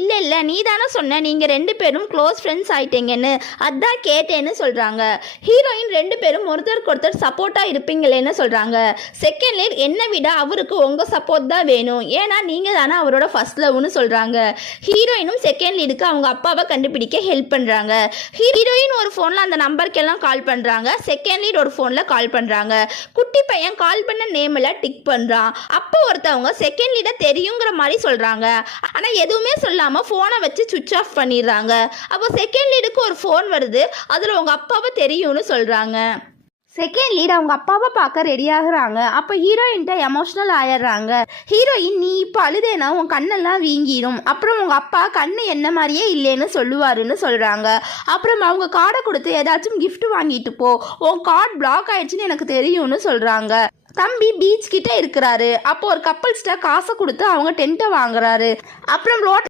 இல்லை நீ தானே சொன்ன நீங்கள் 2 பேரும் க்ளோஸ் ஃப்ரெண்ட்ஸ் ஆயிட்டீங்கன்னு, அதான் கேட்டேன்னு சொல்கிறாங்க. ஹீரோயின் 2 பேரும் ஒருத்தருக்கு ஒருத்தர் சப்போர்ட்டாக இருப்பீங்களேன்னு சொல்கிறாங்க. செகண்ட் லீட் என்னை விட அவருக்கு உங்கள் சப்போர்ட் தான் வேணும், ஏன்னா நீங்கள் தானே அவரோட ஃபர்ஸ்ட் லவ்னு சொல்கிறாங்க. ஹீரோயினும் செகண்ட் லீடுக்கு அவங்க அப்பாவை கண்டுபிடிக்க ஹெல்ப் பண்ணுறாங்க. ஹீரோயின் ஒரு ஃபோனில் அந்த நம்பருக்கெல்லாம் கால் பண்ணுறாங்க. செகண்ட் லீட் ஒரு ஃபோனில் கால் பண்ணுறாங்க. குட்டி பையன் கால் பண்ண நேமில் டிக் பண்ணுறான். அப்போ ஒருத்தவங்க செகண்ட் லீடை தெரியுங்கிற மாதிரி சொல்கிறாங்க. ஆனால் எதுவுமே சொல்லாமல் ஃபோனை வச்சு சுவிட்ச் ஆஃப் பண்ணிடுறாங்க. அப்போ செகண்ட் லீடுக்கு ஒரு ஃபோன் வருது, அதில் உங்கள் அப்பாவை தெரியும்னு சொல்கிறாங்க. செகண்ட் லீட் அவங்க அப்பாவை பார்க்க ரெடி ஆகுறாங்க. அப்போ ஹீரோயின்ட்ட எமோஷ்னல் ஆயிடுறாங்க. ஹீரோயின், நீ இப்போ அழுதேனா உன் கண்ணெல்லாம் வீங்கிடும், அப்புறம் உங்கள் அப்பா கண்ணு என்ன மாதிரியே இல்லைன்னு சொல்லுவாருன்னு சொல்கிறாங்க. அப்புறம் அவங்க கார்டை கொடுத்து ஏதாச்சும் கிஃப்ட் வாங்கிட்டு போ, உன் கார்டு பிளாக் ஆயிடுச்சுன்னு எனக்கு தெரியும்னு சொல்கிறாங்க. தம்பி பீச் கிட்ட இருக்கிறாரு. அப்போ ஒரு கப்பல்ஸ்ட்ட காசை கொடுத்து அவங்க டென்ட்டை வாங்குறாரு. அப்புறம் ரோட்